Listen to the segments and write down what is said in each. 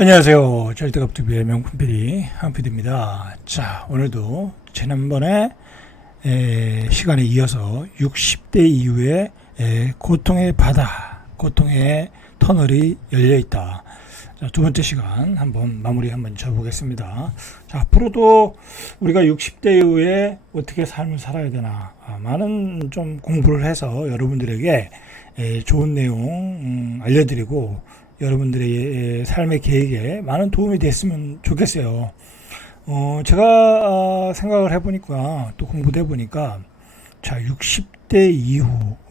안녕하세요. 절대갑TV의 명품 PD 한PD입니다. 자, 오늘도 지난번에 에, 시간에 이어서 60대 이후에 에, 고통의 바다, 고통의 터널이 열려 있다. 자, 두 번째 시간 한번 마무리 한번 쳐보겠습니다. 자, 앞으로도 우리가 60대 이후에 어떻게 삶을 살아야 되나 아, 많은 좀 공부를 해서 여러분들에게 에, 좋은 내용 음, 알려드리고 여러분들의 삶의 계획에 많은 도움이 됐으면 좋겠어요. 어, 제가 아, 생각을 해보니까 또 공부도 해보니까 자 60대 이후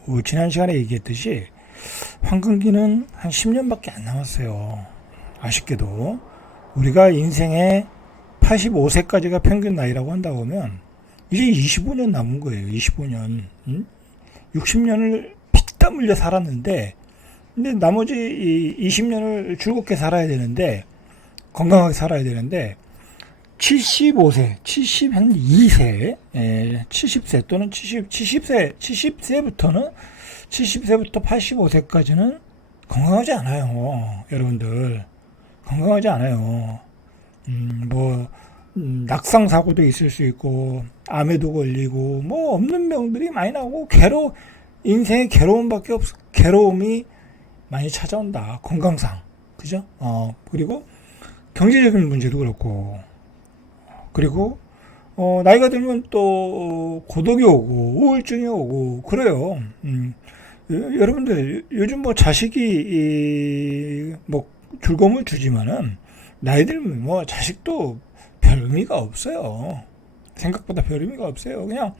어, 지난 시간에 얘기했듯이 황금기는 한 10년밖에 안 남았어요. 아쉽게도 우리가 인생의 85세까지가 평균 나이라고 한다고 하면 이제 25년 남은 거예요. 25년. 음? 60년을 피땀 흘려 살았는데 근데 나머지 이 20년을 즐겁게 살아야 되는데 건강하게 살아야 되는데 75세, 72세, 에, 70세 또는 70, 70세, 70세부터는 70세부터 85세까지는 건강하지 않아요. 여러분들. 건강하지 않아요. 음, 뭐, 음, 낙상 사고도 있을 수 있고, 암에도 걸리고, 뭐, 없는 병들이 많이 나오고, 괴로, 인생에 괴로움밖에 없, 괴로움이 많이 찾아온다. 건강상. 그죠? 어, 그리고 경제적인 문제도 그렇고, 그리고, 어, 나이가 들면 또 고독이 오고, 우울증이 오고, 그래요. 음, 여- 여러분들, 요즘 뭐 자식이, 이, 뭐, 즐거움을 주지만은, 나이 들면 뭐 자식도 별 의미가 없어요. 생각보다 별 의미가 없어요. 그냥,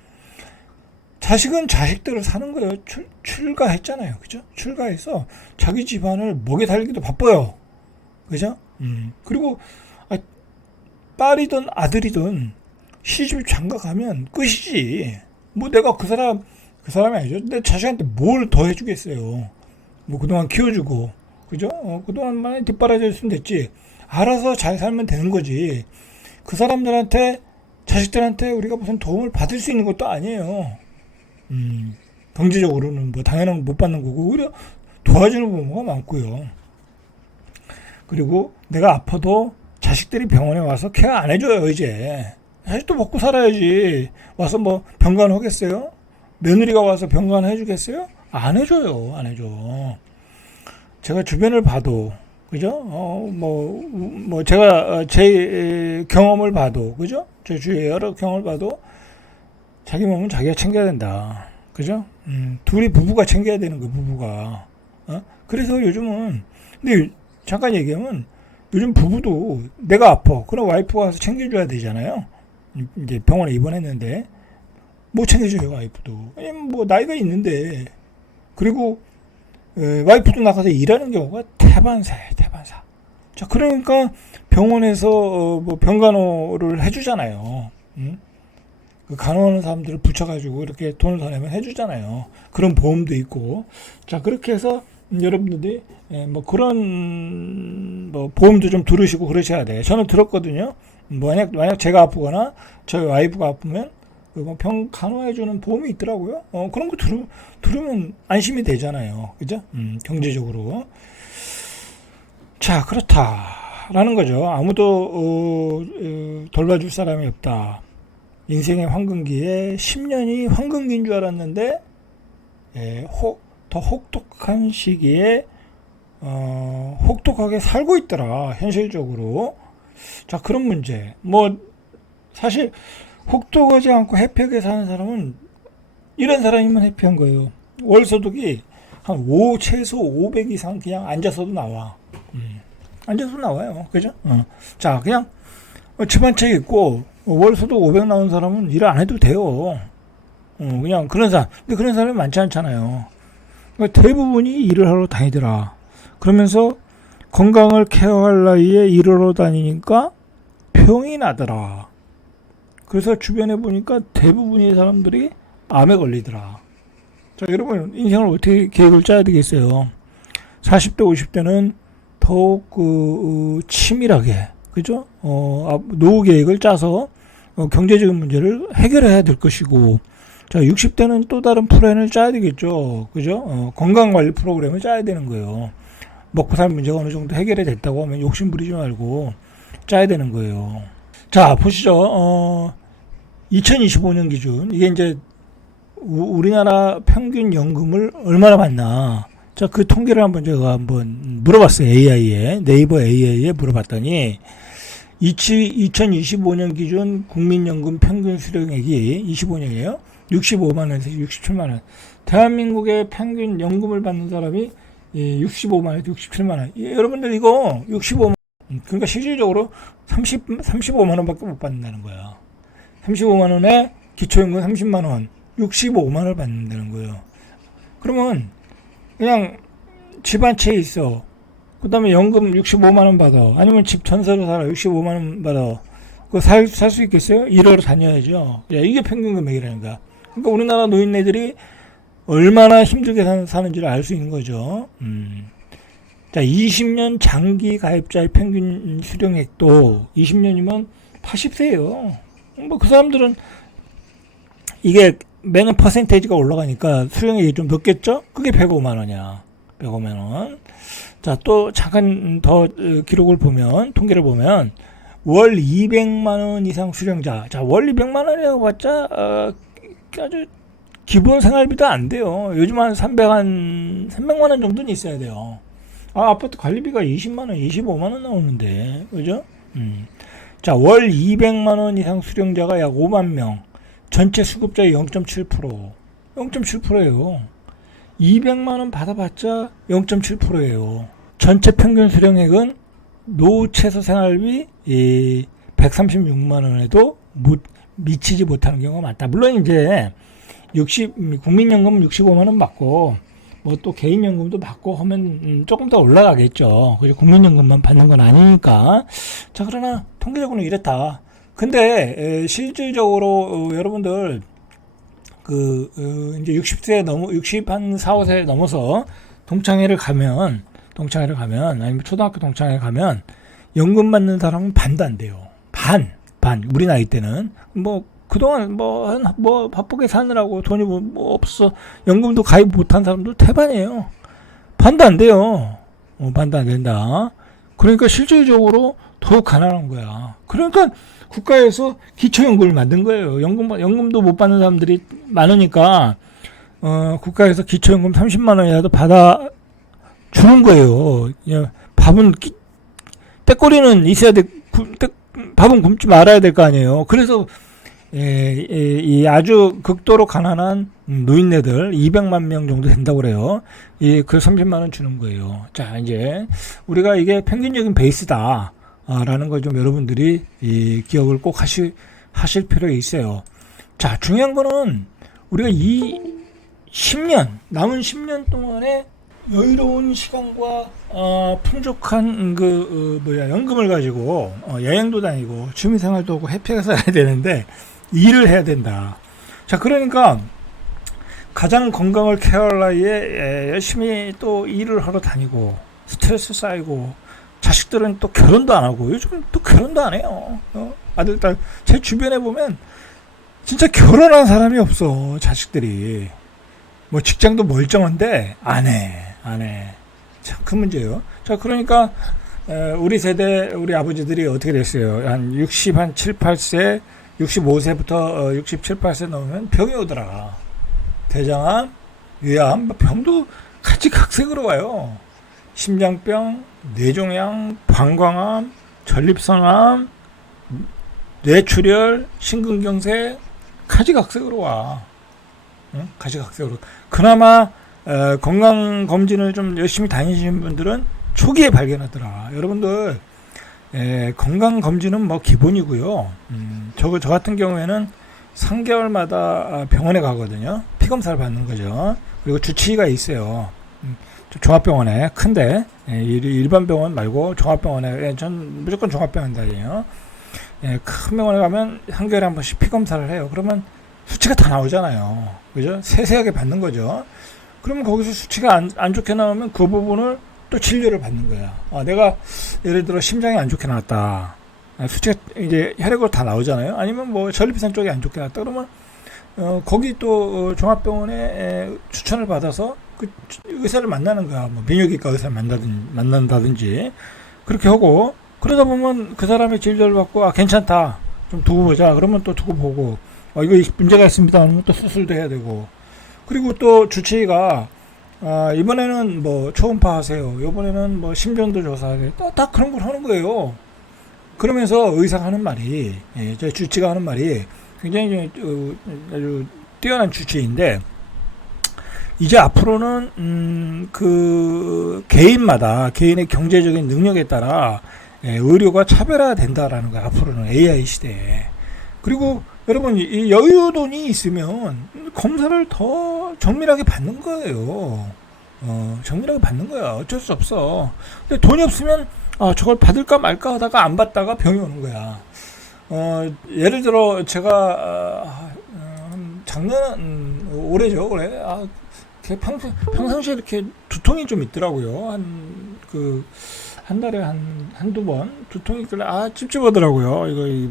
자식은 자식대로 사는 거예요. 출, 출가했잖아요. 그죠? 출가해서 자기 집안을 먹여 살기도 바빠요. 그죠? 음. 그리고, 아, 딸이든 아들이든 시집 장가 가면 끝이지. 뭐 내가 그 사람, 그 사람이 아니죠. 내 자식한테 뭘 더 해주겠어요. 뭐 그동안 키워주고. 그죠? 어, 그동안 많이 뒷바라지 했으면 됐지. 알아서 잘 살면 되는 거지. 그 사람들한테, 자식들한테 우리가 무슨 도움을 받을 수 있는 것도 아니에요. 음, 경제적으로는 뭐 당연한 못 받는 거고 오히려 도와주는 부모가 많고요. 그리고 내가 아파도 자식들이 병원에 와서 케어 안 해줘요 이제. 자식도 먹고 살아야지. 와서 뭐 병간 하겠어요? 며느리가 와서 병간 해주겠어요? 안 해줘요, 안 해줘. 제가 주변을 봐도 그죠? 어, 뭐, 뭐, 제가, 어, 제 경험을 봐도, 그죠? 제 주위의 여러 경험을 봐도, 자기 몸은 자기가 챙겨야 된다. 그죠? 음, 둘이 부부가 챙겨야 되는 거예요, 부부가. 어? 그래서 요즘은, 근데 잠깐 얘기하면, 요즘 부부도 내가 아파. 그럼 와이프가 와서 챙겨줘야 되잖아요. 음, 이제 병원에 입원했는데, 못 챙겨줘요, 와이프도. 왜냐면 뭐, 나이가 있는데, 그리고, 에, 와이프도 나가서 일하는 경우가 태반사예요, 태반사. 자, 그러니까 병원에서 어, 뭐 병간호를 해주잖아요. 음? 그 간호하는 사람들을 붙여가지고 이렇게 돈을 더 내면 해주잖아요. 그런 보험도 있고. 자, 그렇게 해서 음, 여러분들이 예, 뭐 그런 뭐 보험도 좀 들으시고 그러셔야 돼. 저는 들었거든요. 만약 만약 제가 아프거나 저희 와이프가 아프면 그병 간호해주는 보험이 있더라고요. 어 그런 거 들으, 들으면 안심이 되잖아요. 그죠? 음, 경제적으로. 자, 그렇다라는 거죠. 아무도 어, 어, 돌봐줄 사람이 없다. 인생의 황금기에 10년이 황금기인 줄 알았는데 예, 혹, 더 혹독한 시기에 어, 혹독하게 살고 있더라 현실적으로. 자 그런 문제. 뭐 사실 혹독하지 않고 해피하게 사는 사람은 이런 사람이면 해피한 거예요. 월 소득이 한 5, 최소 500 이상 그냥 앉아서도 나와. 음, 앉아서도 나와요. 그죠? 어. 자 그냥 어, 집한채 있고 월 소득 500 나온 사람은 일 안 해도 돼요. 어, 그냥 그런 사람. 근데 그런 사람이 많지 않잖아요. 그러니까 대부분이 일을 하러 다니더라. 그러면서 건강을 케어할 나이에 일을 하러 다니니까 병이 나더라. 그래서 주변에 보니까 대부분의 사람들이 암에 걸리더라. 자, 여러분, 인생을 어떻게 계획을 짜야 되겠어요? 40대, 50대는 더욱 그, 어, 치밀하게, 그죠? 어, 아, 노후 계획을 짜서 어, 경제적인 문제를 해결해야 될 것이고, 자, 60대는 또 다른 플랜을 짜야 되겠죠. 그죠? 어, 건강관리 프로그램을 짜야 되는 거예요. 먹고 살 문제가 어느 정도 해결이 됐다고 하면 욕심 부리지 말고 짜야 되는 거예요. 자, 보시죠. 어, 2025년 기준 이게 이제 우- 우리나라 평균 연금을 얼마나 받나. 자, 그 통계를 한번 제가 한번 물어봤어요. AI에. 네이버 AI에 물어봤더니 2025년 기준 국민연금 평균 수령액이 25년이에요. 65만 원에서 67만 원. 대한민국의 평균 연금을 받는 사람이 65만 원에서 67만 원. 예, 여러분들 이거 65만 원. 그러니까 실질적으로 30 35만 원 밖에 못 받는다는 거야. 35만 원에 기초연금 30만 원, 65만 원을 받는다는 거예요. 그러면 그냥 집 한 채 있어. 그 다음에 연금 65만 원 받아. 아니면 집 전세로 살아. 65만 원 받아. 그거 살 살 수 있겠어요? 일하러 다녀야죠. 야, 이게 평균 금액이라는 거야. 그러니까 우리나라 노인네들이 얼마나 힘들게 사, 사는지를 알 수 있는 거죠. 음. 자, 20년 장기 가입자의 평균 수령액도 20년이면 80세예요. 뭐 그 사람들은 이게 매년 퍼센테이지가 올라가니까 수령액이 좀 높겠죠? 그게 105만 원이야. 105만 원. 자, 또 잠깐 더 어, 기록을 보면 통계를 보면 월 200만 원 이상 수령자. 자, 월 200만 원이라고 봤자 어, 아주 기본 생활비도 안 돼요. 요즘 한 300, 한 300만 원 정도는 있어야 돼요. 아, 아파트 관리비가 20만 원, 25만 원 나오는데. 그죠? 음. 자, 월 200만 원 이상 수령자가 약 5만 명. 전체 수급자의 0.7%. 0.7%예요. 200만 원 받아봤자 0.7%예요. 전체 평균 수령액은 노체서 생활비 이 136만 원에도 못, 미치지 못하는 경우가 많다. 물론 이제 60 국민연금 65만 원 받고 뭐 또 개인연금도 받고 하면 음, 조금 더 올라가겠죠. 그죠? 국민연금만 받는 건 아니니까. 자 그러나 통계적으로는 이렇다. 근데 에, 실질적으로 어, 여러분들 그 어, 이제 60세 넘어 60 한 4, 5세 넘어서 동창회를 가면 동창회를 가면 아니면 초등학교 동창회 가면 연금 받는 사람은 반도 안 돼요. 반, 반. 우리 나이 때는 뭐 그동안 뭐, 한- 뭐 바쁘게 사느라고 돈이 뭐, 뭐 없어 연금도 가입 못한 사람도 대반이에요. 반도 안 돼요. 어, 반도 안 된다. 그러니까 실질적으로 더욱 가난한 거야. 그러니까 국가에서 기초연금을 만든 거예요. 연금 연금도 못 받는 사람들이 많으니까 어, 국가에서 기초연금 30만 원이라도 받아 주는 거예요. 그냥 밥은 끼- 때꼬리는 있어야 돼. 구- 때- 밥은 굶지 말아야 될 거 아니에요. 그래서 예, 예, 이 아주 극도로 가난한 노인네들 200만 명 정도 된다고 그래요. 이그 30만 원 주는 거예요. 자, 이제 우리가 이게 평균적인 베이스다. 아, 라는 걸 좀 여러분들이 이 기억을 꼭 하시, 하실 필요가 있어요. 자, 중요한 거는 우리가 이 10년, 남은 10년 동안에 여유로운 시간과 어, 풍족한 그 어, 뭐야 연금을 가지고 어, 여행도 다니고 취미생활도 하고 해피하게 살아야 되는데 일을 해야 된다. 자 그러니까 가장 건강을 케어할 나이에 에, 열심히 또 일을 하러 다니고 스트레스 쌓이고 자식들은 또 결혼도 안 하고 요즘 또 결혼도 안 해요. 어? 아들 딸 제 주변에 보면 진짜 결혼한 사람이 없어 자식들이 뭐 직장도 멀쩡한데 안 해, 안 해. 참 큰 문제예요. 자, 그러니까 에, 우리 세대 우리 아버지들이 어떻게 됐어요? 한 60, 한 7, 8세, 65세부터 어, 67, 8세 넘으면 병이 오더라. 대장암, 위암, 뭐 병도 같이 각색으로 와요. 심장병, 뇌종양, 방광암, 전립선암, 뇌출혈, 심근경색, 가지각색으로 와. 응? 가지각색으로. 그나마 어, 건강 검진을 좀 열심히 다니시는 분들은 초기에 발견하더라. 여러분들 에, 건강 검진은 뭐 기본이고요. 음, 저, 저 같은 경우에는 3개월마다 병원에 가거든요. 피 검사를 받는 거죠. 그리고 주치의가 있어요. 종합병원에 큰데 예, 일- 일반 병원 말고 종합병원에 예, 전 무조건 종합병원 다녀요. 예, 큰 병원에 가면 한 개월에 한 번씩 피 검사를 해요. 그러면 수치가 다 나오잖아요. 그죠? 세세하게 받는 거죠. 그러면 거기서 수치가 안, 안 좋게 나오면 그 부분을 또 진료를 받는 거야. 아, 내가 예를 들어 심장이 안 좋게 나왔다. 아, 수치가 이제 혈액으로 다 나오잖아요. 아니면 뭐 전립선 쪽이 안 좋게 나왔다. 그러면 어, 거기 또 어, 종합병원에 에, 추천을 받아서 그 의사를 만나는 거야. 뭐 비뇨기과 의사를 만나든 만난다든지 그렇게 하고 그러다 보면 그 사람의 진료를 받고 아 괜찮다. 좀 두고 보자. 그러면 또 두고 보고 어, 이거 문제가 있습니다. 하면 또 수술도 해야 되고. 그리고 또 주치의가 아, 이번에는 뭐 초음파 하세요. 이번에는 뭐 심전도 조사하세요. 다, 다 그런 걸 하는 거예요. 그러면서 의사가 하는 말이 예, 저 주치가 하는 말이 굉장히 좀, 어, 아주 뛰어난 주치의인데 이제 앞으로는 음, 그 개인마다 개인의 경제적인 능력에 따라 예, 의료가 차별화된다라는 거야 앞으로는 AI 시대에. 그리고 여러분 이 여유돈이 있으면 검사를 더 정밀하게 받는 거예요. 어, 정밀하게 받는 거야. 어쩔 수 없어. 근데 돈이 없으면 아 저걸 받을까 말까 하다가 안 받다가 병이 오는 거야. 어, 예를 들어 제가 아, 작년 음, 올해죠 올해? 아, 이렇게 평소, 평상시에 이렇게 두통이 좀 있더라고요. 한, 그, 한 달에 한, 한두 번 두통이 있길래, 아, 찝찝하더라고요. 이거, 이,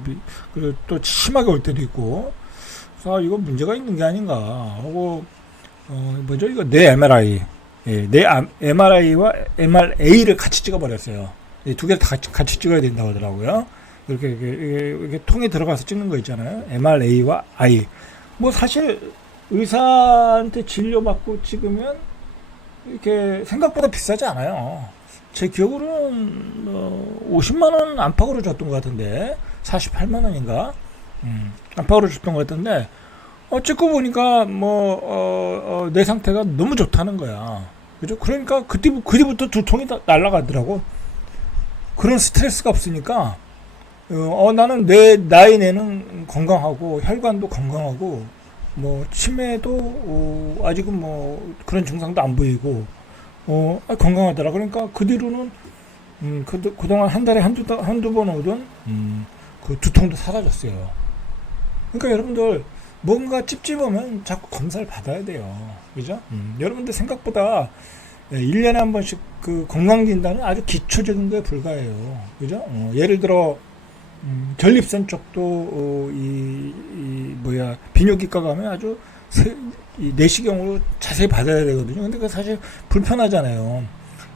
그리고 또 심하게 올 때도 있고. 그래서 아, 이거 문제가 있는 게 아닌가 하고, 어, 뭐죠? 이거 내 MRI. 예, 내 암- MRI와 MRA를 같이 찍어버렸어요. 두개다 같이, 같이 찍어야 된다고 하더라고요. 이렇게, 이렇게, 이렇게, 이렇게 통에 들어가서 찍는 거 있잖아요. MRA와 I. 뭐 사실 의사한테 진료 받고 찍으면 이렇게 생각보다 비싸지 않아요. 제 기억으로는 뭐 50만 원 안팎으로 줬던 것 같은데 48만 원인가 음, 안팎으로 줬던 것 같은데 어, 찍고 보니까 뭐 어, 어, 내 상태가 너무 좋다는 거야. 그죠? 그러니까 그때 그때부터 두통이 다 날아가더라고. 그런 스트레스가 없으니까 어, 어, 나는 내 나의 뇌는 건강하고 혈관도 건강하고 뭐 치매도 어, 아직은 뭐 그런 증상도 안 보이고 어 아, 건강하더라. 그러니까 그 뒤로는 음, 그, 그동안 한 달에 한두, 다- 한두 번 오던 음, 그 두통도 사라졌어요. 그러니까 여러분들 뭔가 찝찝하면 자꾸 검사를 받아야 돼요. 그죠? 음, 여러분들 생각보다 예, 1년에 한 번씩 그 건강진단은 아주 기초적인 거에 불과해요. 그죠? 어, 예를 들어 음, 전립선 쪽도 어, 이, 이 뭐야 비뇨기과 가면 아주 세, 이 내시경으로 자세히 받아야 되거든요. 근데 그 사실 불편하잖아요.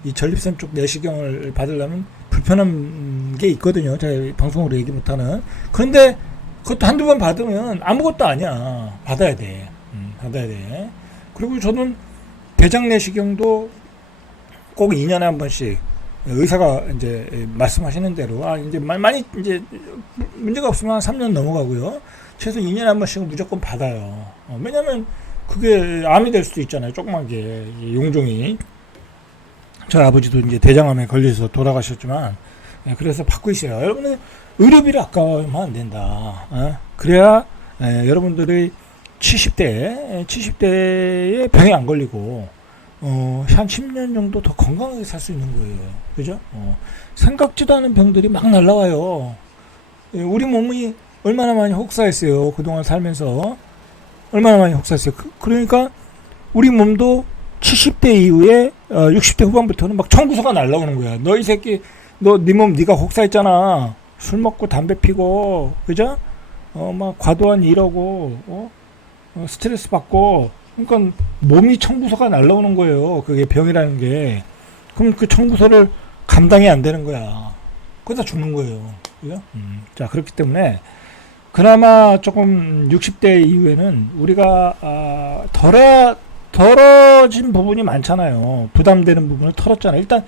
이 전립선 쪽 내시경을 받으려면 불편한 게 있거든요. 제가 방송으로 얘기 못하는. 그런데 그것도 한두 번 받으면 아무것도 아니야. 받아야 돼. 음, 받아야 돼. 그리고 저는 대장 내시경도 꼭 2년에 한 번씩 의사가 이제 말씀하시는 대로 아 이제 마- 많이 이제 문제가 없으면 한 3년 넘어가고요. 최소 2년에 한 번씩은 무조건 받아요. 어, 왜냐면 그게 암이 될 수도 있잖아요. 조그만 게이 용종이. 저희 아버지도 이제 대장암에 걸려서 돌아가셨지만 예, 그래서 받고 있어요. 여러분들 의료비를 아까우면 안 된다. 어? 그래야 예, 여러분들이 70대 70대에 병이 안 걸리고 어, 한 10년 정도 더 건강하게 살 수 있는 거예요. 그죠? 어, 생각지도 않은 병들이 막 날라와요. 예, 우리 몸이 얼마나 많이 혹사했어요. 그동안 살면서. 얼마나 많이 혹사했어요. 그, 그러니까 우리 몸도 70대 이후에 어, 60대 후반부터는 막 청구서가 날라오는 거야. 너 이 새끼, 너 네 몸 네가 혹사했잖아. 술 먹고 담배 피고, 그죠? 어, 막 과도한 일하고, 어? 어, 스트레스 받고, 그러니까 몸이 청구서가 날라오는 거예요. 그게 병이라는 게. 그럼 그 청구서를 감당이 안 되는 거야. 그러다 죽는 거예요. 그죠? 음. 자, 그렇기 때문에 그나마 조금 60대 이후에는 우리가 아, 덜어 덜어진 부분이 많잖아요. 부담되는 부분을 털었잖아요. 일단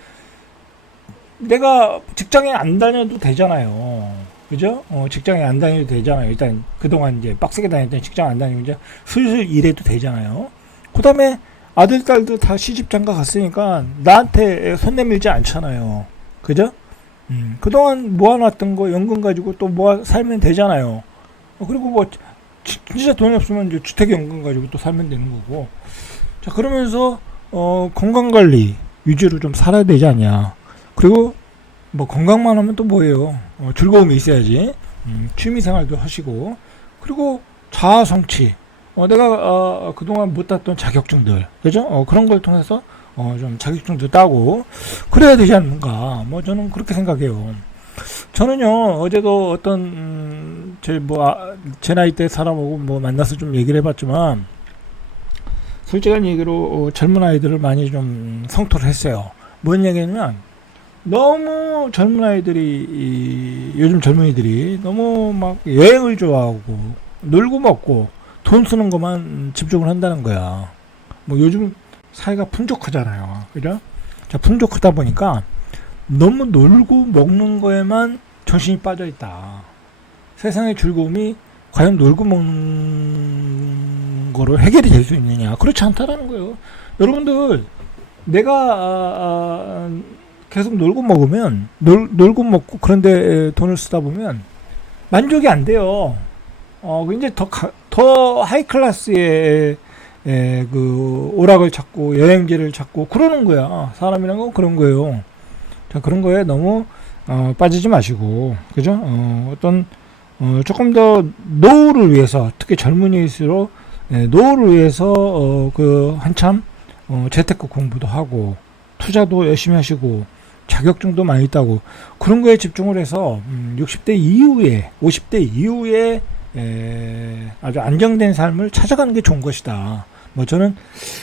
내가 직장에 안 다녀도 되잖아요. 그죠? 어, 직장에 안 다녀도 되잖아요. 일단 그동안 이제 빡세게 다녔던 직장 안 다니고 이제 슬슬 일해도 되잖아요. 그 다음에 아들, 딸도 다 시집 장가 갔으니까 나한테 손 내밀지 않잖아요. 그죠? 음, 그동안 모아놨던 거 연금 가지고 또 모아 살면 되잖아요. 어, 그리고 뭐 지- 진짜 돈이 없으면 이제 주택연금 가지고 또 살면 되는 거고. 자 그러면서 어, 건강관리 위주로 좀 살아야 되지 않냐. 그리고 뭐 건강만 하면 또 뭐예요? 어, 즐거움이 있어야지. 음, 취미생활도 하시고 그리고 자아 성취. 어, 내가 어, 그동안 못 땄던 자격증들, 그죠? 어, 그런 걸 통해서 어, 좀 자격증도 따고 그래야 되지 않는가. 뭐 저는 그렇게 생각해요. 저는요 어제도 어떤 음, 제뭐제 나이 때 사람하고 뭐 만나서 좀 얘기를 해봤지만 솔직한 얘기로 어, 젊은 아이들을 많이 좀 성토를 했어요. 뭔 얘기냐면 너무 젊은 아이들이 이, 요즘 젊은이들이 너무 막 여행을 좋아하고 놀고 먹고 돈 쓰는 것만 집중을 한다는 거야. 뭐 요즘 사회가 풍족하잖아요. 그죠? 자, 풍족하다 보니까 너무 놀고 먹는 거에만 정신이 빠져 있다. 세상의 즐거움이 과연 놀고 먹는 거로 해결이 될 수 있느냐? 그렇지 않다라는 거예요. 여러분들, 내가 아, 아, 계속 놀고 먹으면 놀, 놀고 먹고 그런데 돈을 쓰다 보면 만족이 안 돼요. 어, 이제 더, 가- 더 하이 클래스의 에, 그 오락을 찾고 여행지를 찾고 그러는 거야. 사람이란 건 그런 거예요. 자, 그런 거에 너무 어, 빠지지 마시고, 그죠? 어, 어떤 어, 조금 더 노후를 위해서, 특히 젊은이일수록 예, 노후를 위해서 어, 그 한참 어, 재테크 공부도 하고 투자도 열심히 하시고 자격증도 많이 따고 그런 거에 집중을 해서 음, 60대 이후에 50대 이후에 에, 아주 안정된 삶을 찾아가는 게 좋은 것이다. 뭐 저는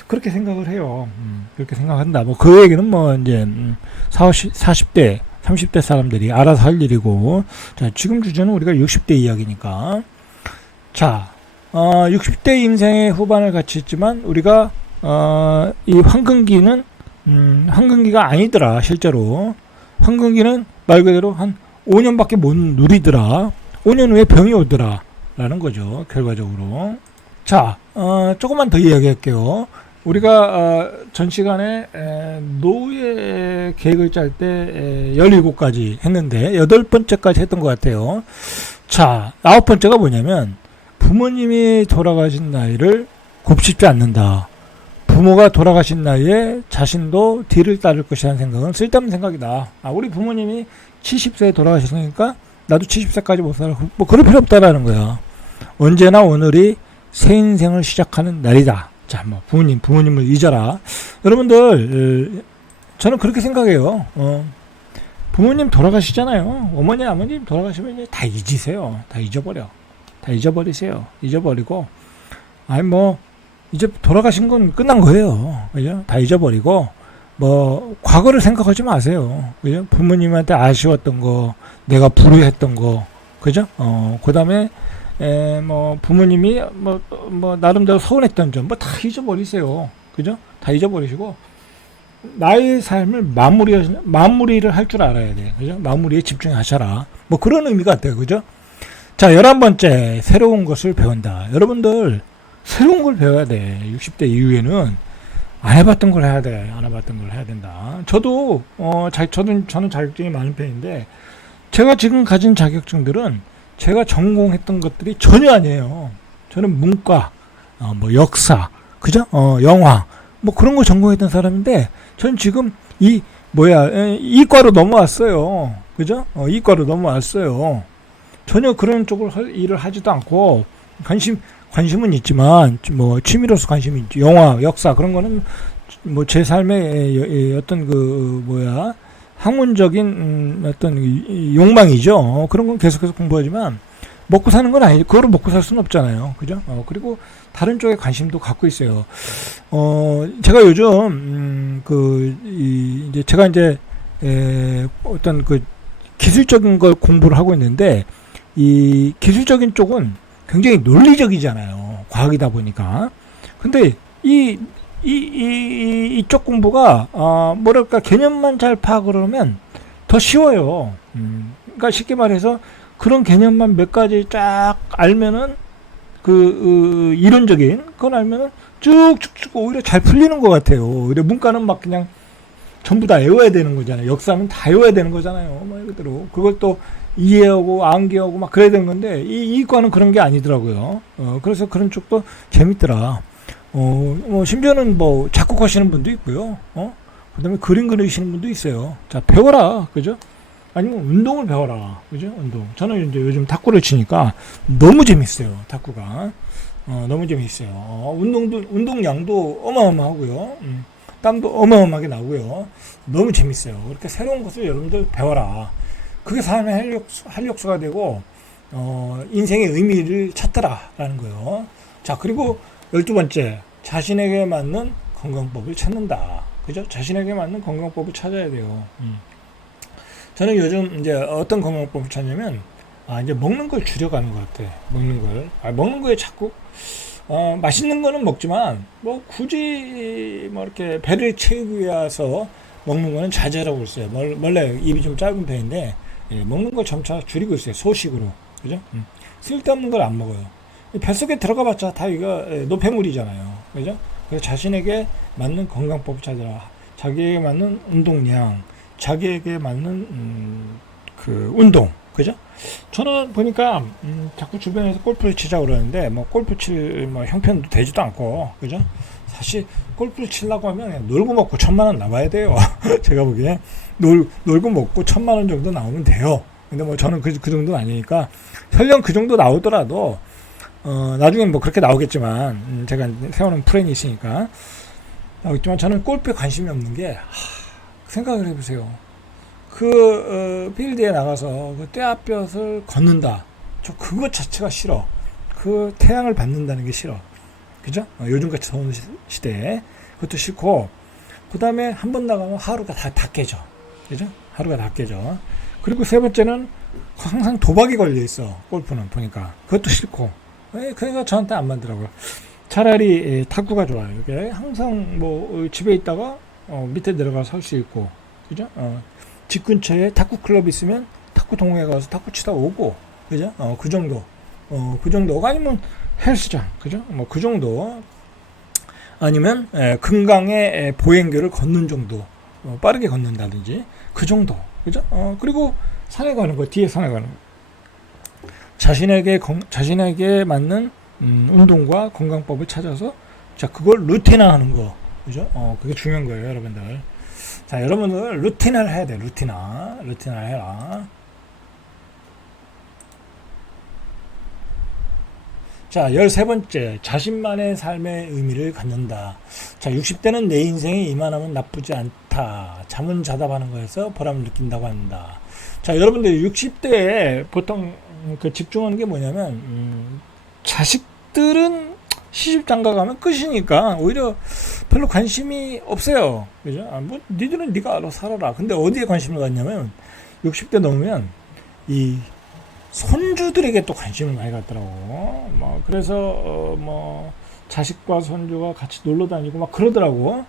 그렇게 생각을 해요. 음, 그렇게 생각한다. 뭐 그 얘기는 뭐 이제 음, 40, 40대, 30대 사람들이 알아서 할 일이고 자 지금 주제는 우리가 60대 이야기니까 자 어, 60대 인생의 후반을 같이 했지만 우리가 어, 이 황금기는 음, 황금기가 아니더라 실제로. 황금기는 말 그대로 한 5년밖에 못 누리더라. 5년 후에 병이 오더라 라는 거죠 결과적으로. 자 어, 조금만 더 이야기할게요. 우리가 어, 전 시간에 에, 노후의 계획을 짤 때 17가지 했는데 여덟 번째까지 했던 것 같아요. 자 아홉 번째가 뭐냐면 부모님이 돌아가신 나이를 곱씹지 않는다. 부모가 돌아가신 나이에 자신도 뒤를 따를 것이라는 생각은 쓸데없는 생각이다. 아, 우리 부모님이 70세에 돌아가셨으니까 나도 70세까지 못 살아. 뭐 그럴 필요 없다라는 거야. 언제나 오늘이 새 인생을 시작하는 날이다. 자, 뭐 부모님, 부모님을 잊어라. 여러분들, 어, 저는 그렇게 생각해요. 어, 부모님 돌아가시잖아요. 어머니, 아버님 돌아가시면 이제 다 잊으세요. 다 잊어버려. 다 잊어버리세요. 잊어버리고, 아니 뭐 이제 돌아가신 건 끝난 거예요. 그죠? 다 잊어버리고 뭐 과거를 생각하지 마세요. 그죠? 부모님한테 아쉬웠던 거, 내가 불우했던 거, 그죠? 어, 그다음에 에, 뭐 부모님이 뭐, 뭐 나름대로 서운했던 점, 뭐 다 잊어버리세요. 그죠? 다 잊어버리시고 나의 삶을 마무리 마무리를 할 줄 알아야 돼. 그죠? 마무리에 집중하셔라. 뭐 그런 의미 같아요. 그죠? 자, 열한 번째, 새로운 것을 배운다. 여러분들, 새로운 걸 배워야 돼. 60대 이후에는 안 해봤던 걸 해야 돼. 안 해봤던 걸 해야 된다. 저도, 어, 자, 저는, 저는 자격증이 많은 편인데, 제가 지금 가진 자격증들은 제가 전공했던 것들이 전혀 아니에요. 저는 문과, 어, 뭐, 역사, 그죠? 어, 영화, 뭐 그런 거 전공했던 사람인데, 전 지금 이, 뭐야, 에, 이과로 넘어왔어요. 그죠? 어, 이과로 넘어왔어요. 전혀 그런 쪽을 할- 일을 하지도 않고 관심 관심은 있지만 뭐 취미로서 관심이 있지. 영화 역사 그런 거는 뭐 제 삶의 어떤 그 뭐야 학문적인 음, 어떤 욕망이죠. 어, 그런 건 계속해서 공부하지만 먹고 사는 건 아니 그거를 먹고 살 수는 없잖아요. 그죠? 어, 그리고 다른 쪽에 관심도 갖고 있어요. 어 제가 요즘 음, 그 이, 이제 제가 이제 에, 어떤 그 기술적인 걸 공부를 하고 있는데 이 기술적인 쪽은 굉장히 논리적이잖아요. 과학이다 보니까. 근데 이, 이, 이, 이, 이 쪽 공부가, 어, 뭐랄까, 개념만 잘 파악을 하면 더 쉬워요. 음, 그러니까 쉽게 말해서 그런 개념만 몇 가지 쫙 알면은 그, 그 이론적인 그건 알면은 쭉쭉쭉 오히려 잘 풀리는 것 같아요. 오히려 문과는 막 그냥 전부 다 외워야 되는 거잖아요. 역사는 다 외워야 되는 거잖아요. 말 그대로. 그걸 또 이해하고 암기하고 막 그래야 되는 건데 이 이과는 그런 게 아니더라고요. 어, 그래서 그런 쪽도 재밌더라. 어, 뭐 심지어는 뭐 작곡하시는 분도 있고요. 어? 그다음에 그림 그리시는 분도 있어요. 자, 배워라. 그죠? 아니면 운동을 배워라. 그죠? 운동. 저는 이제 요즘 탁구를 치니까 너무 재밌어요. 탁구가. 어, 너무 재밌어요. 어, 운동도 운동량도 어마어마하고요. 음, 땀도 어마어마하게 나고요. 너무 재밌어요. 그렇게 새로운 것을 여러분들 배워라. 그게 삶의 활력수, 활력소가 되고 어, 인생의 의미를 찾더라라는 거예요. 자 그리고 열두 번째 자신에게 맞는 건강법을 찾는다. 그죠? 자신에게 맞는 건강법을 찾아야 돼요. 음. 저는 요즘 이제 어떤 건강법을 찾냐면 아 이제 먹는 걸 줄여가는 것 같아. 먹는 걸. 아 먹는 거에 자꾸 어, 맛있는 거는 먹지만 뭐 굳이 뭐 이렇게 배를 채우기 위해서 먹는 거는 자제하고 있어요. 원- 원래 입이 좀 짧은 편인데 예, 먹는 걸 점차 줄이고 있어요. 소식으로. 그죠? 음. 쓸데없는 걸 안 먹어요. 이 뱃속에 들어가봤자 다 이거 예, 노폐물이잖아요. 그죠? 그래서 자신에게 맞는 건강법을 찾아라. 자기에게 맞는 운동량, 자기에게 맞는 음, 그 운동, 그죠? 저는 보니까 음, 자꾸 주변에서 골프를 치자 그러는데 뭐 골프 칠 뭐 형편도 되지도 않고, 그죠? 사실 골프를 치려고 하면 놀고 먹고 천만 원 나와야 돼요. 제가 보기에 놀 놀고 먹고 천만 원 정도 나오면 돼요. 근데 뭐 저는 그, 그 정도는 아니니까 설령 그 정도 나오더라도 어, 나중엔 뭐 그렇게 나오겠지만 음, 제가 세우는 플랜이 있으니까 나오겠지만 저는 골프에 관심이 없는 게 하, 생각을 해보세요. 그 어, 필드에 나가서 그 떼앞볕을 걷는다. 저 그것 자체가 싫어. 그 태양을 받는다는 게 싫어. 그죠? 어, 요즘같이 더운 시- 시대에 그것도 싫고 그 다음에 한 번 나가면 하루가 다, 다 깨져. 그죠? 하루가 다 깨져. 그리고 세 번째는 항상 도박이 걸려 있어. 골프는 보니까 그것도 싫고. 에, 그러니까 저한테 안 맞더라고요. 차라리 에, 탁구가 좋아요. 이게 항상 뭐 어, 집에 있다가 어, 밑에 내려가서 할 수 있고, 그죠? 어, 집 근처에 탁구 클럽 있으면 탁구 동호회 가서 탁구 치다 오고, 그죠? 어, 그 정도. 어, 그 정도. 아니면 헬스장, 그죠? 뭐 그 정도. 아니면 에, 금강의 에, 보행교를 걷는 정도. 어, 빠르게 걷는다든지 그 정도. 그죠? 어, 그리고 산에 가는 거, 뒤에 산에 가는 거. 자신에게 건, 자신에게 맞는 음, 운동과 건강법을 찾아서 자 그걸 루틴화하는 거 그죠? 어 그게 중요한 거예요 여러분들 자 여러분들 루틴화를 해야 돼 루틴화 루틴화 해라. 자 열세 번째. 자신만의 삶의 의미를 갖는다. 자 60대는 내 인생에 이만하면 나쁘지 않다. 잠은 자다 하는 거에서 보람을 느낀다고 한다. 자 여러분들 60대에 보통 그 집중하는 게 뭐냐면 음, 자식들은 시집 장가 가면 끝이니까 오히려 별로 관심이 없어요. 그죠? 아, 뭐 니들은 네가 알아서 살아라. 근데 어디에 관심을 갖냐면 60대 넘으면 이 손주들에게 또 관심을 많이 갖더라고. 뭐 그래서 어, 뭐 자식과 손주가 같이 놀러 다니고 막 그러더라고.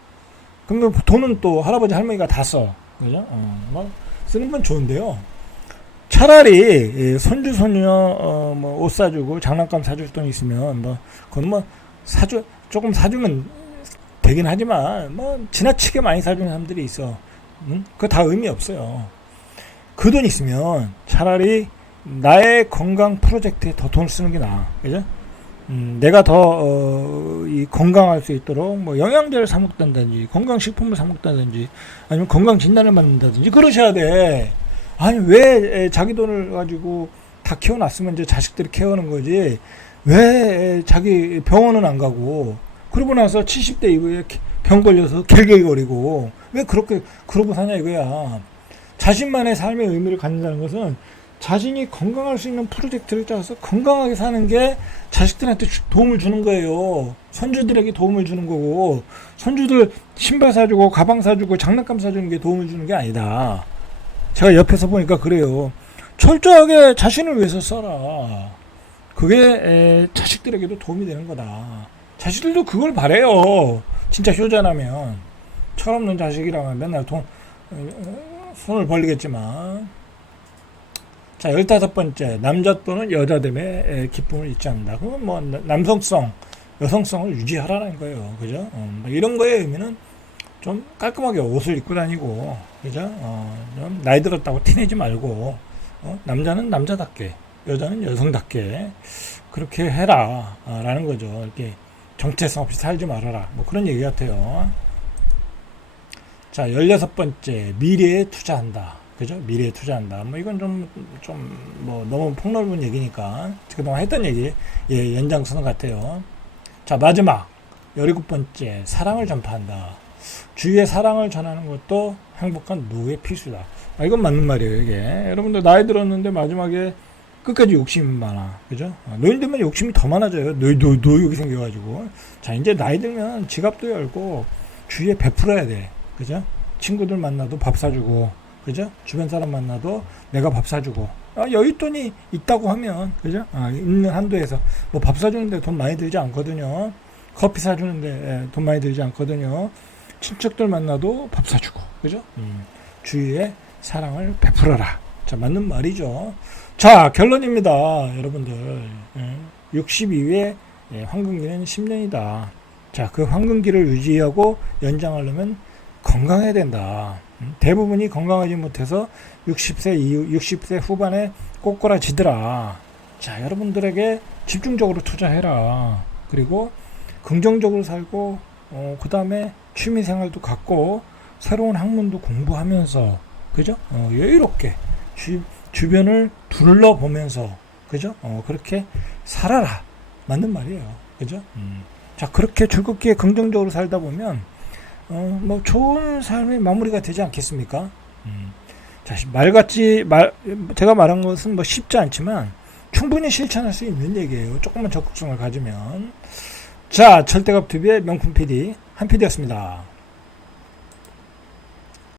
그러면 돈은 또 할아버지 할머니가 다 써. 그죠? 어, 뭐 쓰는 건 좋은데요. 차라리 이 손주 손녀 어, 뭐옷 사주고 장난감 사줄 돈 있으면 뭐 그건 뭐 사주 조금 사주면 되긴 하지만 뭐 지나치게 많이 사주는 사람들이 있어. 응? 그거 다 의미 없어요. 그 돈 있으면 차라리 나의 건강 프로젝트에 더 돈을 쓰는 게 나아. 그죠? 음, 내가 더, 어, 이 건강할 수 있도록 뭐 영양제를 사먹든지 건강식품을 사먹든지 아니면 건강진단을 받는다든지 그러셔야 돼. 아니 왜 에, 자기 돈을 가지고 다 키워놨으면 이제 자식들이 키우는 거지? 왜 에, 자기 병원은 안 가고? 그러고 나서 70대 이후에 기- 병 걸려서 갤갤거리고. 왜 그렇게 그러고 사냐 이거야. 자신만의 삶의 의미를 갖는다는 것은 자신이 건강할 수 있는 프로젝트를 짜서 건강하게 사는 게 자식들한테 주- 도움을 주는 거예요. 손주들에게 도움을 주는 거고 손주들 신발 사주고 가방 사주고 장난감 사주는 게 도움을 주는 게 아니다 제가 옆에서 보니까 그래요. 철저하게 자신을 위해서 써라. 그게 에, 자식들에게도 도움이 되는 거다. 자식들도 그걸 바래요. 진짜 효자라면 철없는 자식이라면 맨날 돈 어, 손을 벌리겠지만 자 열다섯 번째 남자 또는 여자됨의 에, 기쁨을 잊지 않는다. 그건 뭐 나- 남성성, 여성성을 유지하라는 거예요. 그죠? 어, 뭐 이런 거의 의미는 좀 깔끔하게 옷을 입고 다니고 그죠? 어, 좀 나이 들었다고 티내지 말고 어, 남자는 남자답게 여자는 여성답게 그렇게 해라 아, 라는 거죠. 이렇게 정체성 없이 살지 말아라. 뭐 그런 얘기 같아요. 자 열여섯 번째 미래에 투자한다. 그죠? 미래에 투자한다. 뭐 이건 좀 좀 뭐 너무 폭넓은 얘기니까 그동안 했던 얘기 예 연장선 같아요. 자 마지막 열일곱 번째 사랑을 전파한다 주위에 사랑을 전하는 것도 행복한 노후의 필수다. 아, 이건 맞는 말이에요, 이게. 여러분들 나이 들었는데 마지막에 끝까지 욕심이 많아. 그죠? 어, 노인 들면 욕심이 더 많아져요. 노, 노, 노욕이 생겨가지고. 자, 이제 나이 들면 지갑도 열고 주위에 베풀어야 돼. 그죠? 친구들 만나도 밥 사주고. 그죠? 주변 사람 만나도 내가 밥 사주고. 아, 여윳돈이 있다고 하면. 그죠? 아, 있는 한도에서. 뭐 밥 사주는데 돈 많이 들지 않거든요. 커피 사주는데 예, 돈 많이 들지 않거든요. 친척들 만나도 밥 사주고. 그죠? 음, 주위에 사랑을 베풀어라. 자, 맞는 말이죠. 자, 결론입니다. 여러분들. 예, 62회 예, 황금기는 10년이다. 자, 그 황금기를 유지하고 연장하려면 건강해야 된다. 음, 대부분이 건강하지 못해서 60세 이후, 60세 후반에 꼬꼬라지더라. 자, 여러분들에게 집중적으로 투자해라. 그리고 긍정적으로 살고, 어, 그 다음에 취미 생활도 갖고, 새로운 학문도 공부하면서, 그죠? 어, 여유롭게 주, 주변을 둘러보면서, 그죠? 어, 그렇게 살아라. 맞는 말이에요. 그죠? 음. 자, 그렇게 즐겁게 긍정적으로 살다 보면, 어, 뭐, 좋은 삶의 마무리가 되지 않겠습니까? 음. 자, 말같이, 말, 제가 말한 것은 뭐 쉽지 않지만, 충분히 실천할 수 있는 얘기예요. 조금만 적극성을 가지면. 자, 절대값 TV의 명품 PD, 한 PD였습니다.